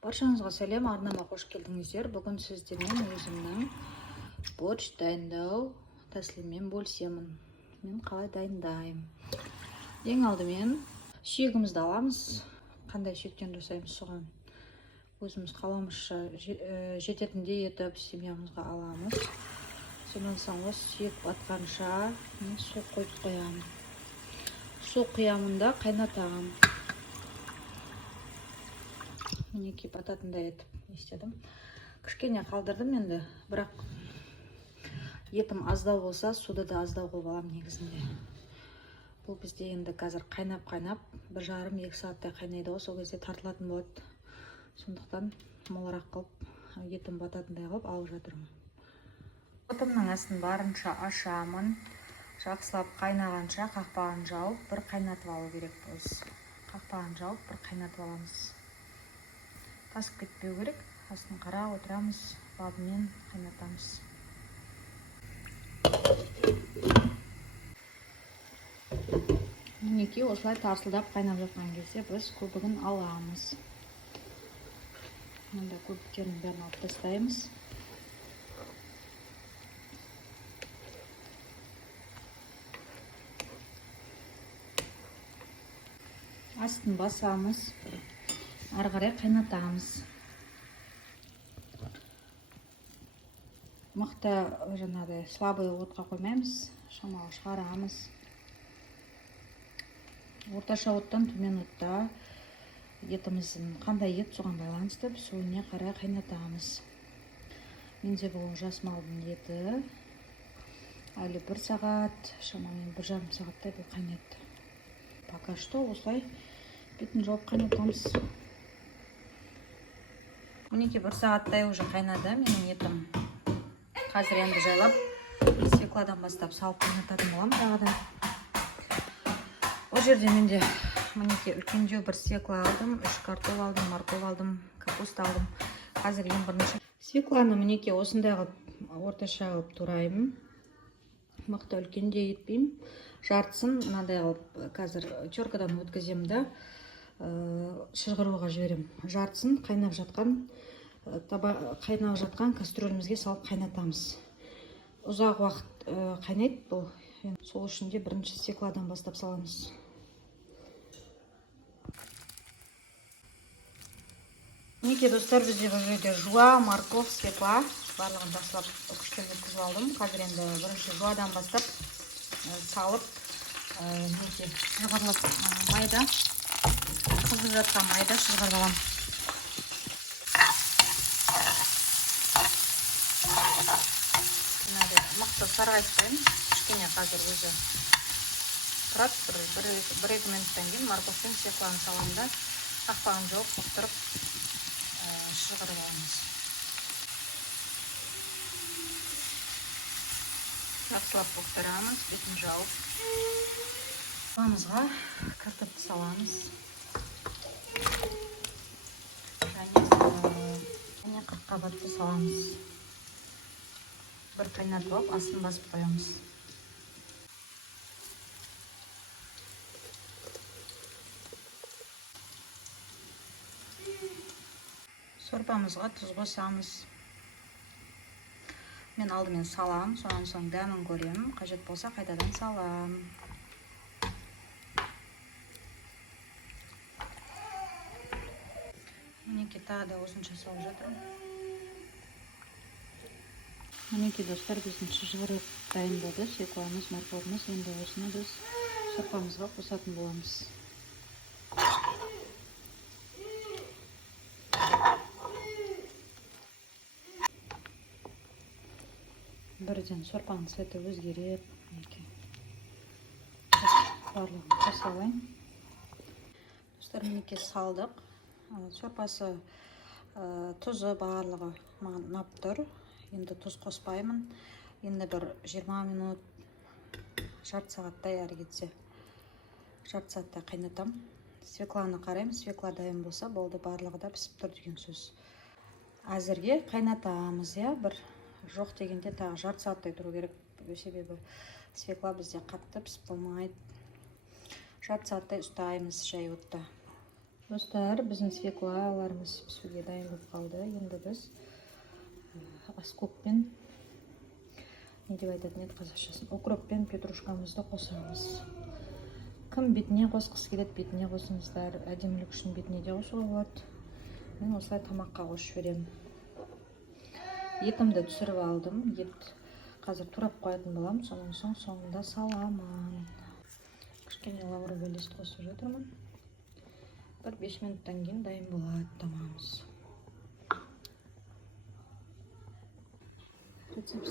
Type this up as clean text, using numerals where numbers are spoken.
Баршаңызға сәлем, арнама қош келдіңіздер. Бүгін сіздермен өзімнің борщ дайындау тәсілімен бөлісемін. Мен қалай дайындаймын. Ең алдымен сүйегімізді аламыз. Қандай сүйектен жасаймыз соған өзіміз қаламызша жететіндей етіп семьямызға аламыз. Сонан соң осы сүйек батқанша мен су қойып қоямын. Су құямын да қайнатамын. Мінекей бататындай етіп істедім. Кішкене қалдырдым енді, бірақ етім аздау болса, суды да аздау қылып аламын негізінде. Бұл бізде енді қазір қайнап 1,5-2 сағаттай қайнайды ғой, сол кезде тартылатын болады. Сондықтан молырақ қылып, етім бататындай қылып алып жатырмын. Отымның астын барынша ашамын. Жақсылап қайнағанша қақпағын жауып, бір қайнатып алу керек біз. Қақпағын жауып, бір қайнатып аламыз. Тасып кетпеу керек. Астын қарап отырамыз, бабымен қайнатамыз. Мінекей осылай тарсылдап қайнап жатқан кезде біз көбігін аламыз. Мұнда көбіктерін бәрін алып тастаймыз. Астын басамыз. Ары қарай қайнатамыз. Мықты жаңағыдай слабый отқа қоймаймыз, шамалы шығарамыз. Орташа оттан төмен отта етіміздің қандай ет соған байланысты пісуіне қарай қайнатамыз. Менде бұл жас малдың еті әлі 1 сағат, шамамен 1,5 сағаттай бұл қайнайды. Пока что осылай бетін жауып қайнатамыз. Мінекей 1 сағаттай уже қайнады менің етім. Қазір енді жайлап свекладан бастап салып қайнататын боламын тағыдан. Ол жерде менде мінекей үлкендеу бір свекла алдым, 3 картоп алдым, морков алдым, капуста алдым. Қазір ең бірінші свекланы мінекей осындай қылып орташа қылып тураймын. Мықты үлкендей етпеймін. Жартысын мынандай қылып қазір теркадан өткіземін да шыжғыруға жіберем. Жартысын қайнап жатқан кастрөлімізге салып қайнатамыз. Ұзақ уақыт қайнайды бұл. Сол үшін де бірінші свекладан бастап саламыз. Мінекей достар, бізде бұл жерде жуа, морков, свекла барлығын жақсылап күштен өткізіп алдым. Қазір енді бірінші жуадан бастап салып, мінекей шығарылып майда, қызып жатқан майда шығарып аламын. Мықты сарғайтпаймын. Кішкене қазір өзі тұрады. 1-2 минуттан кейін морков пен свекланы саламын да қақпағын жауып бұқтырып шығарып аламыз. Жақсылап бұқтырамыз, бетін жауып. Қақпағымызға картопты саламыз. Және қырыққабатты саламыз. Бір қайнатып алып, астын басып қоямыз. Сорпамызға тұз қосамыз. Мен алдымен салам, сонан соң дәмін көрем. Қажет болса қайтадан салам. Мінекей тағы да осынша салып жатырмын. Мінекей достар, біздің шыжғырып дайындады. Свекламыз, морковымыз. Енді осыны біз сорпамызға қосатын боламыз. Бірден сорпаның цветі өзгереді. Барлығын қоса алайын. Достар, мінекей салдық. Сорпасы, тұзы барлығы маған ұнап тұр. Енді тұз қоспаймын. Енді бір 20 минут, жарты сағаттай әрі кетсе. Жарты сағаттай қайнатам. Свекланы қараймын. Свекла дайын болса, болды, барлығы да пісіп тұр деген сөз. Әзірге қайнатамыз, бір жоқ дегенде тағы жарты сағаттай тұру керек. Себебі свекла бізде қатты пісіп болмайды. Жарты сағаттай ұстаймыз жай отта. Достар, біздің свеклаларымыз пісуге дайын болып қалды. Енді біз аскөкпен, не деп айтатын еді қазақшасын, укроп пен петрушкамызды қосамыз. Кім бетіне қосқысы келеді, бетіне қосыңыздар. Әдемілік үшін бетіне де қосуға болады. Мен осылай тамаққа қосып жіберемін. Етімді түсіріп алдым. Ет қазір турап қоятын боламын. Соның соңында саламын. Кішкене лавровый лист қосып жатырмын. Бір 5 минуттан кейін дайын болады тамағымыз. Рецепт